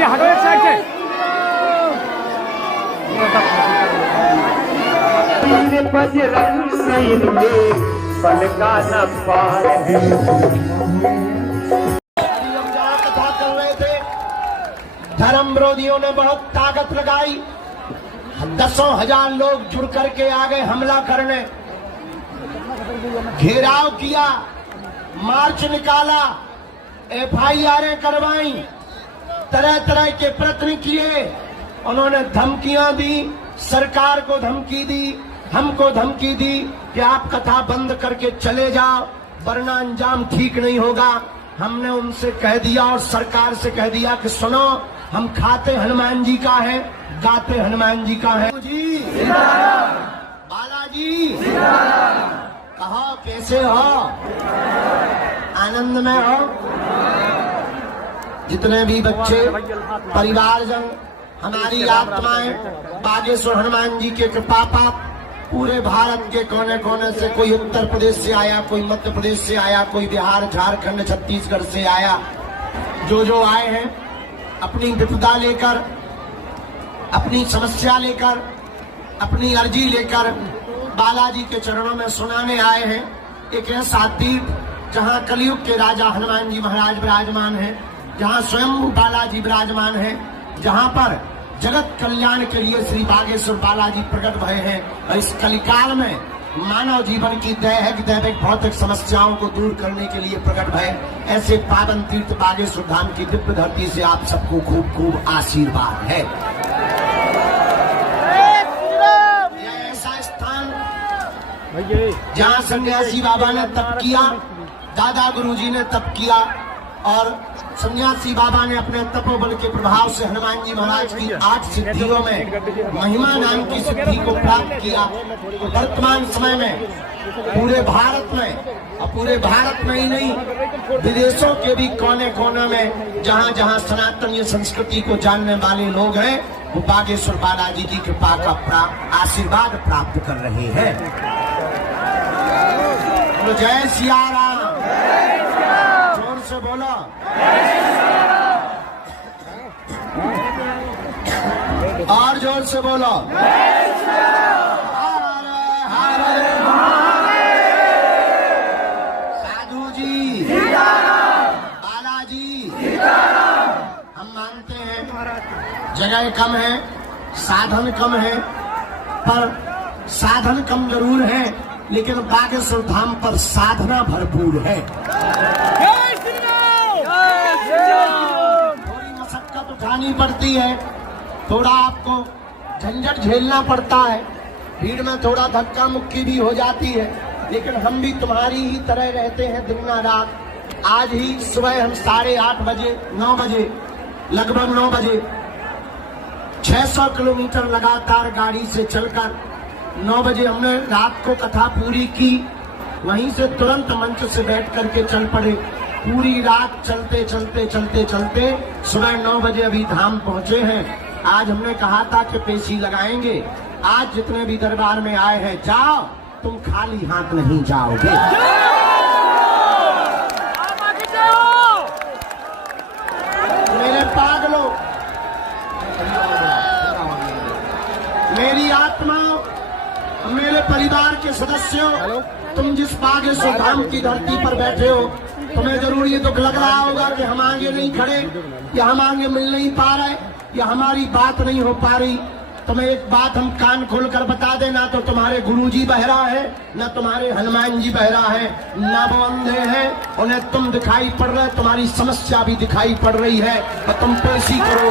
भैया हटो एक साइड से। बजरंग सैन में पल का न पार है। कथा कर रहे थे, धर्म विरोधियों ने बहुत ताकत लगाई, दसों हजार लोग जुड़ करके आ गए हमला करने, घेराव किया, मार्च निकाला, FIR करवाई, तरह तरह के प्रयत्न किए। उन्होंने धमकियां दी, सरकार को धमकी दी, हमको धमकी दी कि आप कथा बंद करके चले जाओ वरना अंजाम ठीक नहीं होगा। हमने उनसे कह दिया और सरकार से कह दिया कि सुनो, हम खाते हनुमान जी का है, गाते हनुमान जी का है। जी बालाजी कहो कैसे हो, आनंद में हो? जितने भी बच्चे, परिवारजन, हमारी आत्माएं बागेश्वर हनुमान जी के कृपा पाप पूरे भारत के कोने कोने से, कोई उत्तर प्रदेश से आया, कोई मध्य प्रदेश से आया, कोई बिहार, झारखंड, छत्तीसगढ़ से आया, जो आए हैं अपनी विपदा लेकर, अपनी समस्या लेकर, अपनी अर्जी लेकर बालाजी के चरणों में सुनाने आए हैं। एक ऐसा द्वीप जहां कलयुग के राजा हनुमान जी महाराज विराजमान हैं, जहां स्वयं बालाजी विराजमान हैं, जहां पर जगत कल्याण के लिए श्री बागेश्वर बालाजी प्रकट भय हैं। और इस कलिकाल में मानव जीवन की दैहिक भौतिक समस्याओं को दूर करने के लिए प्रकट भय ऐसे पावन तीर्थ बागेश्वर धाम की दिव्य धरती से आप सबको खूब खूब आशीर्वाद है। यह ऐसा स्थान जहाँ सन्यासी बाबा ने तप किया, दादा गुरुजी ने तप किया और सन्यासी बाबा ने अपने तपोबल के प्रभाव से हनुमान जी महाराज की 8 सिद्धियों में महिमा नाम की सिद्धि को प्राप्त किया। वर्तमान समय में पूरे भारत में, और पूरे भारत में ही नहीं, विदेशों के भी कोने कोने में जहां जहां सनातन संस्कृति को जानने वाले लोग हैं, वो बागेश्वर बालाजी की कृपा का आशीर्वाद प्राप्त कर रहे हैं। तो जय सिया राम, जोर से बोलो। और जोर से बोलो। साधु जी, बालाजी, हम मानते हैं जगह कम है, साधन कम है, पर साधन कम जरूर है, लेकिन बागेश्वर धाम पर साधना भरपूर है। थोड़ी मशक्कत उठानी पड़ती है, थोड़ा आपको झंझट झेलना पड़ता है, भीड़ में थोड़ा धक्का मुक्की भी हो जाती है, लेकिन हम भी तुम्हारी ही तरह रहते हैं दिन रात। आज ही सुबह हम 8:30 बजे, 9 बजे, लगभग 9 बजे 600 किलोमीटर लगातार गाड़ी से चलकर 9 बजे हमने रात को कथा पूरी की। वहीं से तुरंत मंच से बैठ करके चल पड़े। पूरी रात चलते चलते चलते चलते सुबह 9 बजे अभी धाम पहुंचे हैं। आज हमने कहा था कि पेशी लगाएंगे। आज जितने भी दरबार में आए हैं, जाओ, तुम खाली हाथ नहीं जाओगे। मेरे पागलों, मेरी आत्मा, मेरे परिवार के सदस्यों, तुम जिस बागेश्वर धाम की धरती पर बैठे हो, तुम्हें जरूर ये दुख लग रहा होगा कि हम आगे नहीं खड़े, या हम आगे मिल नहीं पा रहे, या हमारी बात नहीं हो पा रही। तुम्हें एक बात हम कान खोलकर बता देना, तो तुम्हारे गुरुजी बहरा है, न तुम्हारे हनुमान जी बहरा है, न वो अंधे हैं, उन्हें तुम दिखाई पड़ रहे, तुम्हारी समस्या भी दिखाई पड़ रही है, और तुम पेशी करो।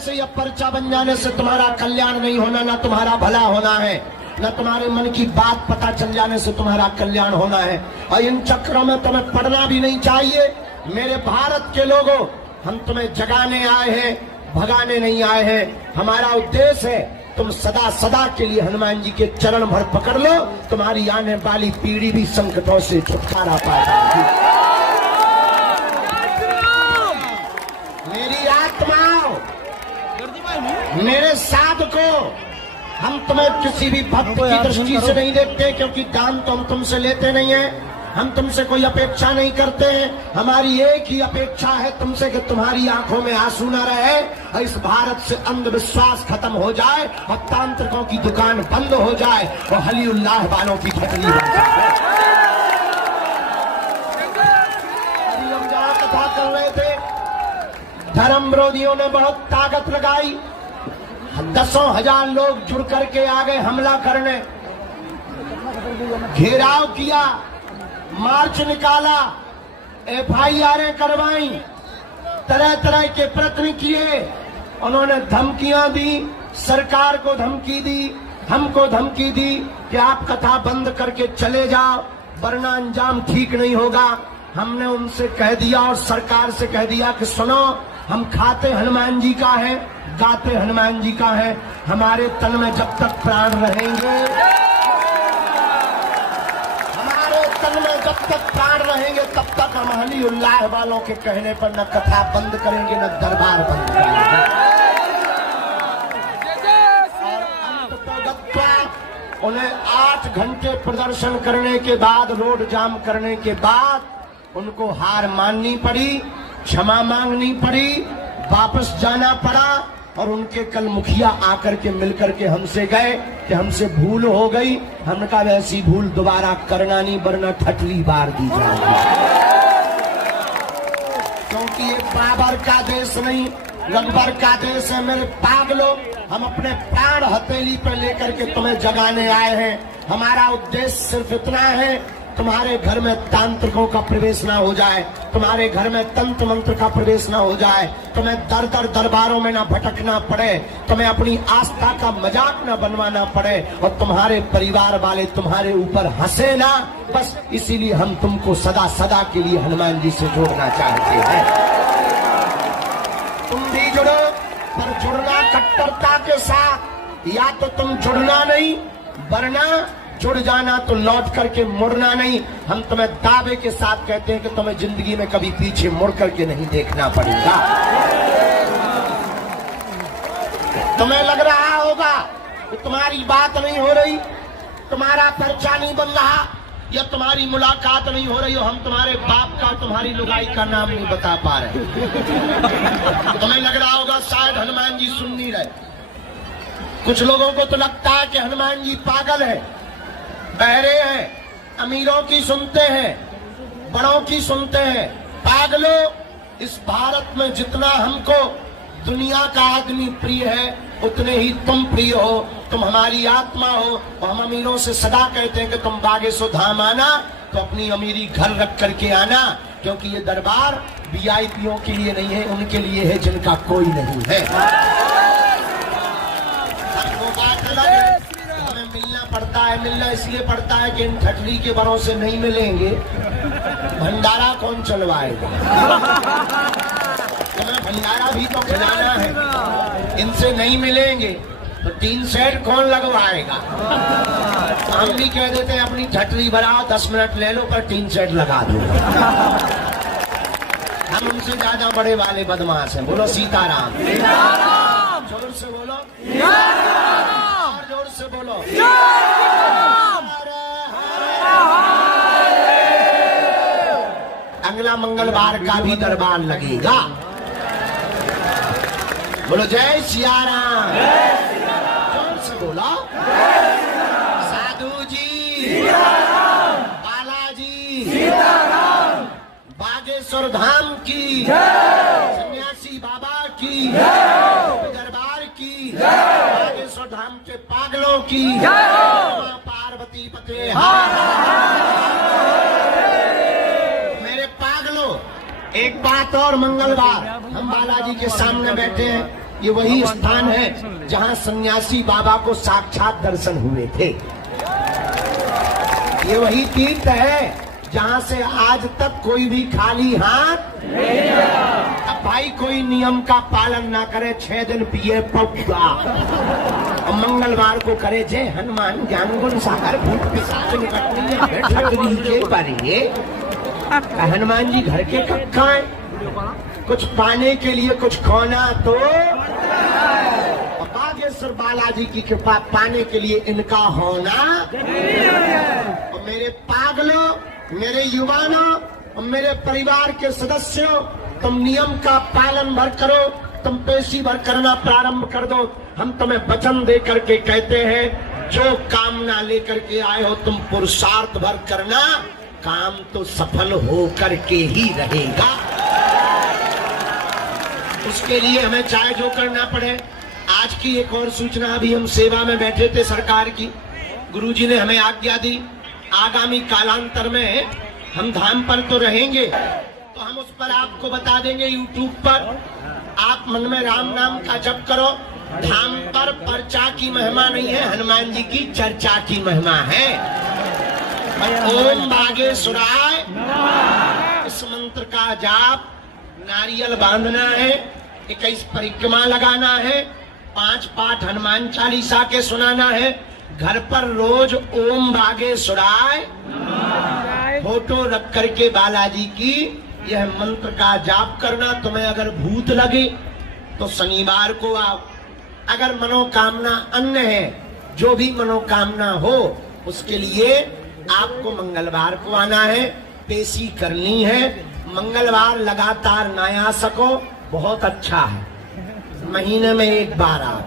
से या पर्चा बन जाने से तुम्हारा कल्याण नहीं होना, ना तुम्हारा भला होना है, न तुम्हारे मन की बात पता चल जाने से तुम्हारा कल्याण होना है। और इन चक्रों में तुम्हें पड़ना भी नहीं चाहिए। मेरे भारत के लोगों, हम तुम्हें जगाने आए हैं, भगाने नहीं आए हैं। हमारा उद्देश्य है तुम सदा सदा के लिए हनुमान जी के चरण भर पकड़ लो, तुम्हारी आने वाली पीढ़ी भी संकटों से छुटकारा पाएगी। मेरी आत्माओं, मेरे साधकों, हम तुम्हें किसी भी भक्त की दृष्टि से नहीं देखते, क्योंकि दान तो हम तुमसे लेते नहीं है। हम तुमसे कोई अपेक्षा नहीं करते हैं। हमारी एक ही अपेक्षा है तुमसे कि तुम्हारी आंखों में आंसू न रहे और इस भारत से अंधविश्वास खत्म हो जाए और तांत्रिकों की दुकान बंद हो जाए और हलीउल्लाह वालों की ठटली बन जाए। अभी हम जहाँ कथा कर रहे थे, धर्म विरोधियों ने बहुत ताकत लगाई, दसों हजार लोग जुड़ करके आ गए हमला करने, घेराव किया, मार्च निकाला, FIR करवाई, तरह तरह के प्रयत्न किए। उन्होंने धमकियां दी, सरकार को धमकी दी, हमको धमकी दी कि आप कथा बंद करके चले जाओ वरना अंजाम ठीक नहीं होगा। हमने उनसे कह दिया और सरकार से कह दिया कि सुनो, हम खाते हनुमान जी का है, गाते हनुमान जी का है, हमारे तन में जब तक प्राण रहेंगे, हमारे तन में जब तक प्राण रहेंगे तब तक हम हलीउल्लाह वालों के कहने पर न कथा बंद करेंगे न दरबार बंद करेंगे। और अंततः उन्हें 8 घंटे प्रदर्शन करने के बाद, रोड जाम करने के बाद उनको हार माननी पड़ी, क्षमा मांगनी पड़ी, वापस जाना पड़ा। और उनके कल मुखिया आकर के मिलकर के हमसे गए कि हमसे भूल हो गई। हमने कहा वैसी भूल दोबारा करना नहीं वरना ठटली बार दी जाएगी, क्योंकि ये बाबर का देश नहीं, रघुबर का देश है। मेरे पागलों, हम अपने प्राण हथेली पर लेकर के तुम्हें जगाने आए हैं। हमारा उद्देश्य सिर्फ इतना है, तुम्हारे घर में तांत्रिकों का प्रवेश ना हो जाए, तुम्हारे घर में तंत्र मंत्र का प्रवेश ना हो जाए, तुम्हें दर दर दरबारों में ना भटकना पड़े, तुम्हें अपनी आस्था का मजाक ना बनवाना पड़े और तुम्हारे परिवार वाले तुम्हारे ऊपर हंसे ना। बस इसीलिए हम तुमको सदा सदा के लिए हनुमान जी से जोड़ना चाहते हैं। तुम भी जुड़ो, पर जुड़ना कट्टरता के साथ। या तो तुम जुड़ना नहीं, वरना जुड़ जाना तो लौट करके मुड़ना नहीं। हम तुम्हें दावे के साथ कहते हैं कि तुम्हें जिंदगी में कभी पीछे मुड़ करके नहीं देखना पड़ेगा। तुम्हें लग रहा होगा कि तुम्हारी बात नहीं हो रही, तुम्हारा पर्चा नहीं बन रहा या तुम्हारी मुलाकात नहीं हो रही हो, हम तुम्हारे बाप का, तुम्हारी लुगाई का नाम नहीं बता पा रहे। तुम्हें लग रहा होगा शायद हनुमान जी सुन नहीं रहे। कुछ लोगों को तो लगता है कि हनुमान जी पागल है, बहरे हैं, अमीरों की सुनते हैं, बड़ों की सुनते हैं। पागलों, इस भारत में जितना हमको दुनिया का आदमी प्रिय है उतने ही तुम प्रिय हो। तुम हमारी आत्मा हो और हम अमीरों से सदा कहते हैं कि तुम बागेश्वर धाम आना तो अपनी अमीरी घर रख करके आना, क्योंकि ये दरबार VIPों के लिए नहीं है, उनके लिए है जिनका कोई नहीं है। हमें मिलना पड़ता है, मिलना इसलिए पड़ता है कि इन ठटली के बड़ों से नहीं मिलेंगे, भंडारा कौन चलवाएगा? हमें भंडारा भी तो खिलाना है। इनसे नहीं मिलेंगे तो 3 सेट कौन लगवाएगा? हम भी कह देते हैं अपनी ठटली भराओ, 10 मिनट ले लो, पर 3 सेट लगा दो। हम उनसे ज्यादा बड़े वाले बदमाश हैं। बोलो सीताराम। जोर से बोलो, और जोर से बोलो। अगला मंगलवार का भी दरबार लगेगा। बोलो जय सिया राम। जोर से बोलो। साधु जी, बालाजी, बागेश्वर धाम की, सन्यासी बाबा की, दरबार की, बागेश्वर धाम के पागलों की, मां पार्वती पते। मेरे पागलों, एक बात और, मंगलवार हम बालाजी के सामने बैठे हैं। ये वही स्थान है जहां सन्यासी बाबा को साक्षात दर्शन हुए थे। ये वही तीर्थ है जहां से आज तक कोई भी खाली हाथ नहीं गया। अब भाई कोई नियम का पालन ना करे, 6 दिन पिए पौधा और मंगलवार को करे जय हनुमान ज्ञान गुण सागर भूत पिशाच निकटनी के परिये। हनुमान जी घर के कक्का है, कुछ पाने के लिए कुछ खोना तो परमेश्वर बालाजी की कृपा पाने के लिए इनका होना। और मेरे पागलों, मेरे युवानों और मेरे परिवार के सदस्यों, तुम नियम का पालन भर करो, तुम पेशी भर करना प्रारंभ कर दो। हम तुम्हें वचन दे करके कहते हैं, जो कामना लेकर के आए हो तुम पुरुषार्थ भर करना, काम तो सफल हो करके ही रहेगा। उसके लिए हमें चाहे जो करना पड़े। आज की एक और सूचना, अभी हम सेवा में बैठे थे सरकार की, गुरुजी ने हमें आज्ञा दी, आगामी कालांतर में हम धाम पर तो रहेंगे, तो हम उस पर आपको बता देंगे यूट्यूब पर। आप मन में राम नाम का जप करो। धाम पर पर्चा की महिमा नहीं है, हनुमान जी की चर्चा की महिमा है। ओम बागेश्वराय, इस मंत्र का जाप, नारियल बांधना है, 21 परिक्रमा लगाना है, 5 पाठ हनुमान चालीसा के सुनाना है। घर पर रोज ओम बागेश्वराय फोटो रख करके बालाजी की यह मंत्र का जाप करना। तुम्हें अगर भूत लगे तो शनिवार को आओ। अगर मनोकामना अन्य है, जो भी मनोकामना हो, उसके लिए आपको मंगलवार को आना है, पेशी करनी है। मंगलवार लगातार ना आ सको, बहुत अच्छा है, महीने में एक बार आओ,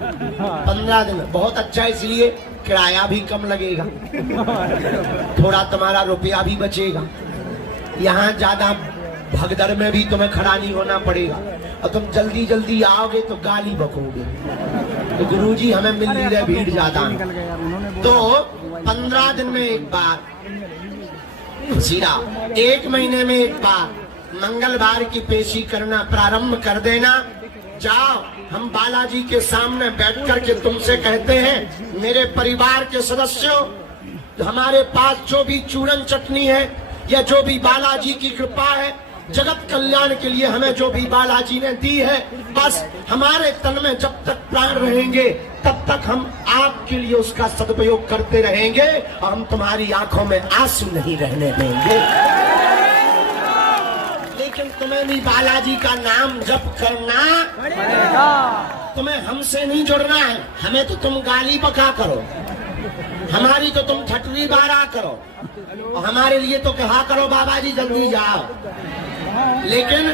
15 दिन बहुत अच्छा, इसलिए किराया भी कम लगेगा, थोड़ा तुम्हारा रुपया भी बचेगा। यहाँ ज्यादा भगदड़ में भी तुम्हें खड़ा नहीं होना पड़ेगा, और तुम जल्दी जल्दी आओगे तो गाली बकोगे। तो गुरुजी हमें मिल नहीं रहे, भीड़ ज्यादा, तो 15 दिन में एक बार, सीधा 1 महीने में एक बार मंगलवार की पेशी करना प्रारंभ कर देना। जाओ, हम बालाजी के सामने बैठ करके तुमसे कहते हैं, मेरे परिवार के सदस्यों, हमारे पास जो भी चूरन चटनी है या जो भी बालाजी की कृपा है, जगत कल्याण के लिए हमें जो भी बालाजी ने दी है, बस हमारे तन में जब तक प्राण रहेंगे तब तक हम आपके लिए उसका सदुपयोग करते रहेंगे, और हम तुम्हारी आंखों में आंसू नहीं रहने देंगे। लेकिन तुम्हें भी बालाजी का नाम जप करना पड़ेगा। तुम्हें हमसे नहीं जुड़ना है, हमें तो तुम गाली बका करो, हमारी तो तुम ठटरी बारा करो, और हमारे लिए तो कहा करो बाबा जी जल्दी जाओ। लेकिन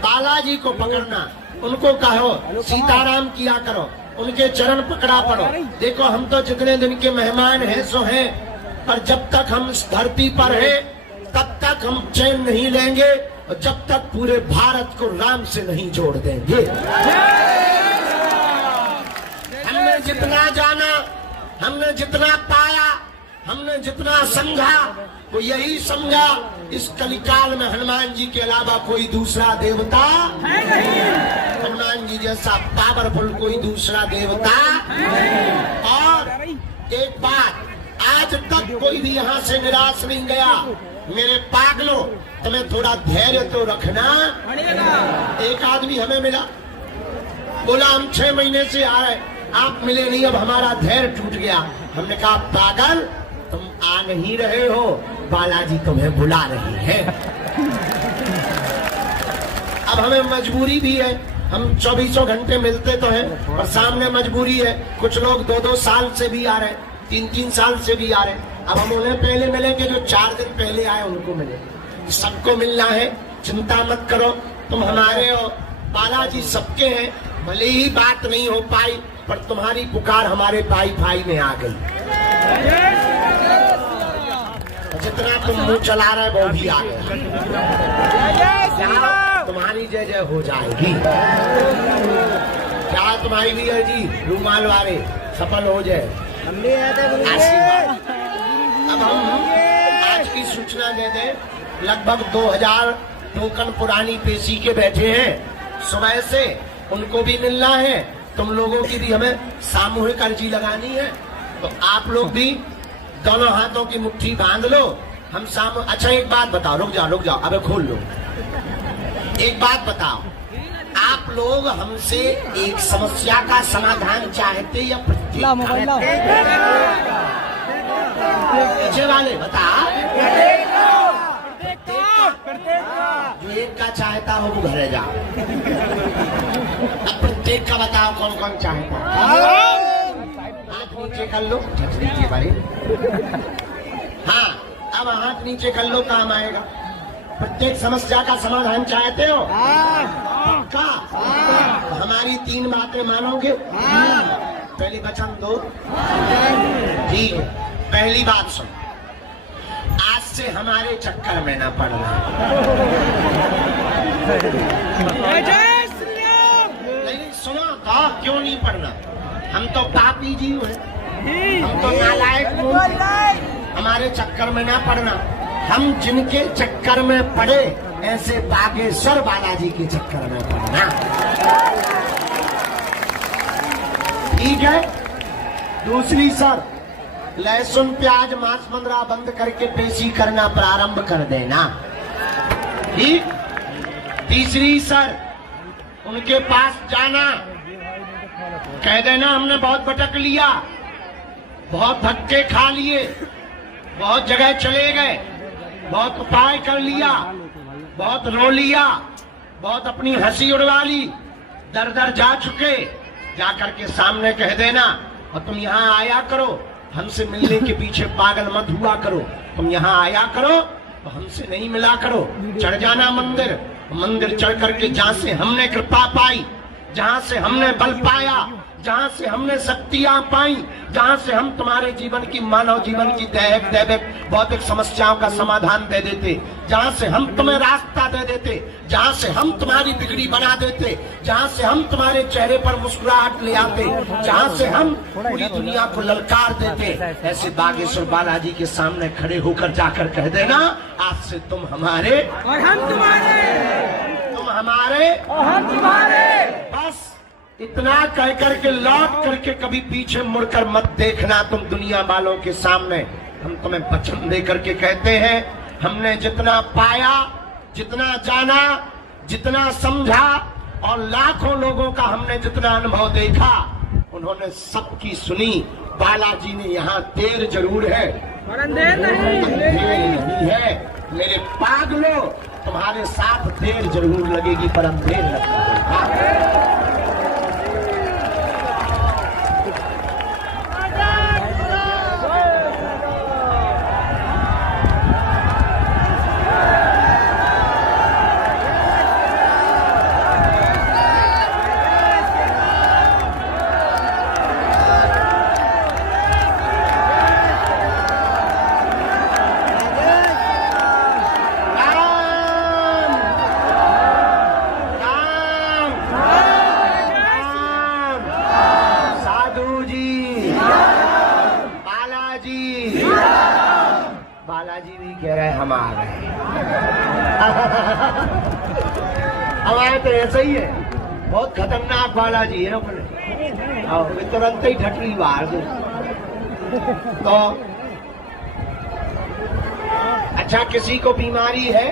बालाजी को पकड़ना, उनको कहो सीताराम किया करो, उनके चरण पकड़ा पड़ो। देखो, हम तो जितने दिन के मेहमान हैं सो हैं, पर जब तक हम इस धरती पर हैं तब तक हम चैन नहीं लेंगे, और जब तक पूरे भारत को राम से नहीं जोड़ देंगे। हमने जितना जाना, हमने जितना पाया, हमने जितना समझा, वो यही समझा, इस कलिकाल में हनुमान जी के अलावा कोई दूसरा देवता नहीं, हनुमान जी जैसा पावरफुल कोई दूसरा देवता। और एक बात, आज तक कोई भी यहाँ से निराश नहीं गया। मेरे पागलों, तुम्हें थोड़ा धैर्य तो रखना। एक आदमी हमें मिला, बोला हम 6 महीने से आ रहे, आप मिले नहीं, अब हमारा धैर्य टूट गया। हमने कहा, पागल, तुम आ नहीं रहे हो, बालाजी तुम्हें बुला रही है। अब हमें मजबूरी भी है, हम 24 घंटे मिलते तो हैं, और सामने मजबूरी है। कुछ लोग 2-2 साल से भी आ रहे, 3-3 साल से भी आ रहे। अब हम उन्हें पहले मिलेंगे जो 4 दिन पहले आए, उनको मिले। सबको मिलना है, चिंता मत करो, तुम हमारे हो, बालाजी सबके हैं। भले ही बात नहीं हो पाई, पर तुम्हारी पुकार हमारे वाईफाई में आ गई। जितना तुम मुंह चला रहे वो भी आ गया। तुम्हारी जय जय हो जाएगी। क्या तुम्हारी भी है जी, रूमाल वाले सफल हो जाए, आशीर्वाद। अब हम आज की सूचना दे दें, लगभग 2000 टोकन पुरानी पेशी के बैठे हैं। सुबह से उनको भी मिलना है, तुम लोगों की भी हमें सामूहिक अर्जी लगानी है। तो आप लोग भी दोनों हाथों की मुट्ठी बांध लो। हम अच्छा एक बात बताओ, रुक जाओ, अबे खोल लो। एक बात बताओ, आप लोग हमसे एक समस्या का समाधान चाहते या पीछे वाले बता, जो एक का चाहता हो वो घरे जाओ। अब प्रत्येक का बताओ कौन कौन चाहता है। हाथ नीचे कर लो, नीचे बड़े। हाँ, अब हाथ नीचे कर लो, काम आएगा। प्रत्येक समस्या का समाधान चाहते हो? पक्का? हमारी 3 बातें मानोगे? पहली वचन दो। ठीक है, पहली बात सुन, आज से हमारे चक्कर में ना पड़ना। नहीं सुनो तो क्यों नहीं पड़ना? हम तो पापी जीव हैं, हम तो नालायक लोग हैं, हमारे चक्कर में ना पड़ना। हम जिनके चक्कर में पड़े ऐसे बागेश्वर बालाजी के चक्कर में पड़ना। ठीक है। दूसरी सर, लहसुन प्याज मांस मंदरा बंद करके पेशी करना प्रारंभ कर देना। ठीक। तीसरी सर, उनके पास जाना, कह देना हमने बहुत भटक लिया, बहुत धक्के खा लिए, बहुत जगह चले गए, बहुत उपाय कर लिया, बहुत रो लिया, बहुत अपनी हंसी उड़वा ली, दर दर जा चुके, जाकर के सामने कह देना, और तुम यहाँ आया करो, हमसे मिलने के पीछे पागल मत हुआ करो, तुम यहाँ आया करो तो हमसे नहीं मिला करो। चढ़ जाना मंदिर, मंदिर चढ़ करके जहाँ से हमने कृपा पाई, जहाँ से हमने बल पाया, जहाँ से हमने शक्तियां पाई, जहाँ से हम तुम्हारे जीवन की, मानव जीवन की दैविक भौतिक समस्याओं का समाधान दे देते, जहाँ से हम तुम्हें रास्ता दे देते, जहाँ से हम तुम्हारी बिगड़ी बना देते, जहाँ से हम तुम्हारे चेहरे पर मुस्कुराहट ले आते, जहाँ से हम पूरी दुनिया को ललकार देते, ऐसे बागेश्वर बालाजी के सामने खड़े होकर जाकर कह देना, आज से तुम हमारे और हम तुम्हारे, तुम हमारे और हम तुम्हारे। बस इतना कह करके लौट करके कभी पीछे मुड़कर मत देखना तुम दुनिया वालों के सामने। हम तुम्हें वचन दे करके कहते हैं, हमने जितना पाया, जितना जाना, जितना समझा, और लाखों लोगों का हमने जितना अनुभव देखा, उन्होंने सबकी सुनी। बालाजी ने यहाँ देर जरूर है, देर नहीं है। मेरे पागलों, तुम्हारे साथ देर जरूर लगेगी, पर अब देर लगेगी। बालाजी भी कह रहे हम आ गए। हमारे तो ऐसा ही है, बहुत खतरनाक बालाजी है अपने, और तुरंत ही ढटली बाहर से। तो अच्छा, किसी को बीमारी है?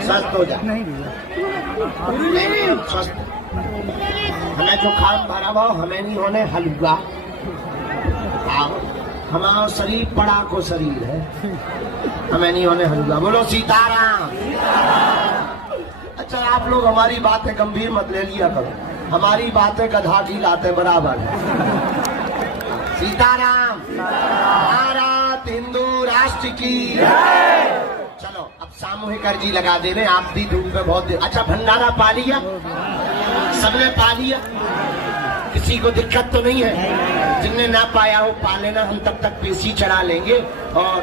स्वस्थ हो जा। नहीं स्वस्थ, हमें जो खान भरा भाव हमें नहीं होने हलवा। हमारा शरीर पड़ा को शरीर है, हमें नहीं होने हलवा। बोलो सीताराम। अच्छा, आप लोग हमारी बातें गंभीर मत ले लिया करो, हमारी बातें गधा की लाते बराबर है। सीताराम। भारत हिंदू राष्ट्र की। चलो अब सामूहिक अर्जी लगा दे रहे, आप भी धूप में बहुत। अच्छा, भंडारा पा लिया? सबने पा लिया? किसी को दिक्कत तो नहीं है? जिनने ना पाया हो पा लेना, हम तब तक पेशी चढ़ा लेंगे और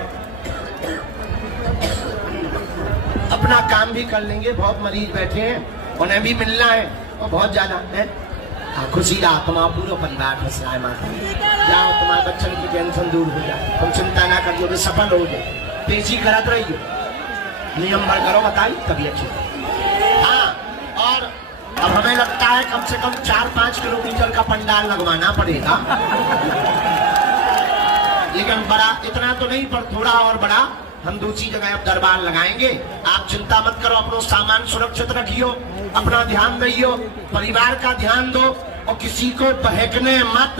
अपना काम भी कर लेंगे। बहुत मरीज बैठे हैं, उन्हें भी मिलना है और बहुत ज्यादा है। खुशी रहा, तुम्हारा पूरा परिवार खुश रहा है। माता जाओ, तुम्हारे बच्चन की टेंशन दूर हो जाए, तुम चिंता ना करियो, वे सफल हो गए। पेशी करत रहियो, नियम भर करो, बताई तभी अच्छी। हाँ, और अब हमें लगता है कम से कम 4-5 किलोमीटर का पंडाल लगवाना पड़ेगा। लेकिन बड़ा इतना तो नहीं, पर थोड़ा और बड़ा हम दूसरी जगह अब दरबार लगाएंगे। आप चिंता मत करो, अपना सामान सुरक्षित रखियो, अपना ध्यान दियो, परिवार का ध्यान दो और किसी को बहकने मत।